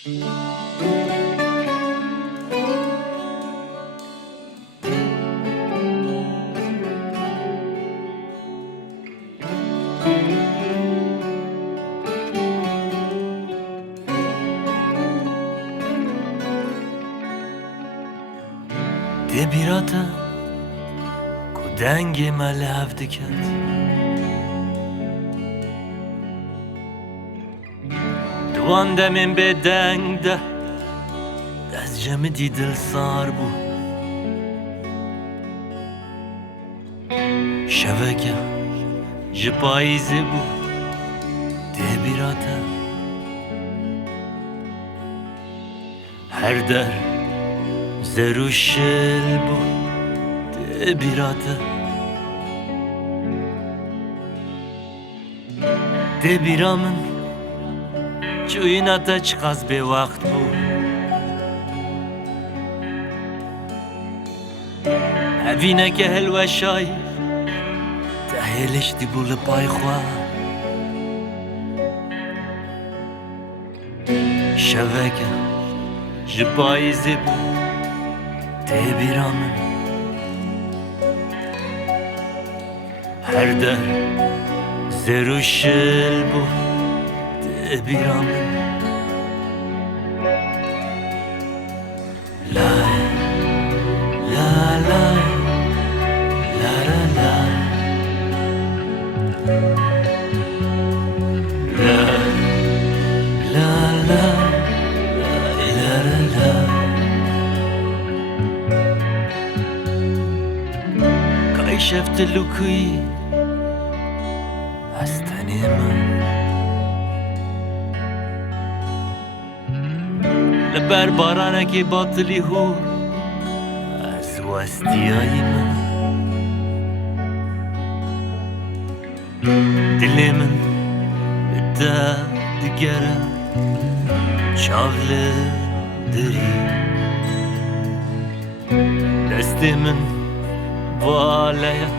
ده بیراتا کو دنگ مل هفته کرد دوان دمین به دنگ ده دست جمع دی دل سار بو شبکه جپاییزه بو ده بیراتا هر در زروشل بو ده بیراتا ده بیرامن چوینا تا چقاس به وقت بو هفینه که هلوه شای ده هلش دی بول پای خواه شوکه جپاییزه بو ده بیرامن هر در زروشل بو ده بیرامن لای لا لا لا لا لا لا لا لا لا کای شفت لوکی هستنی من لبر بارانکی باطلی هو از وستیای من دل من ده دگره چاوله دری دست من بالaya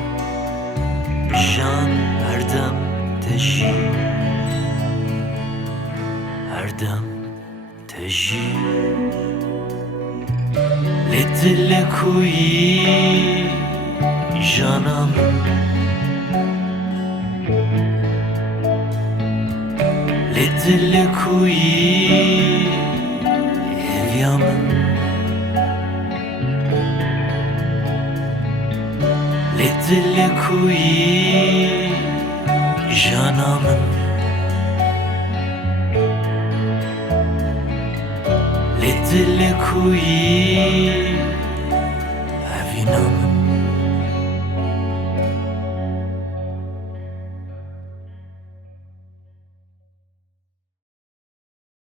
بجان هر دم تجی هر دم تجی لدل کویی جانم لدل کویی هویامن لدل کویی جانامن لدل کویی هوینامن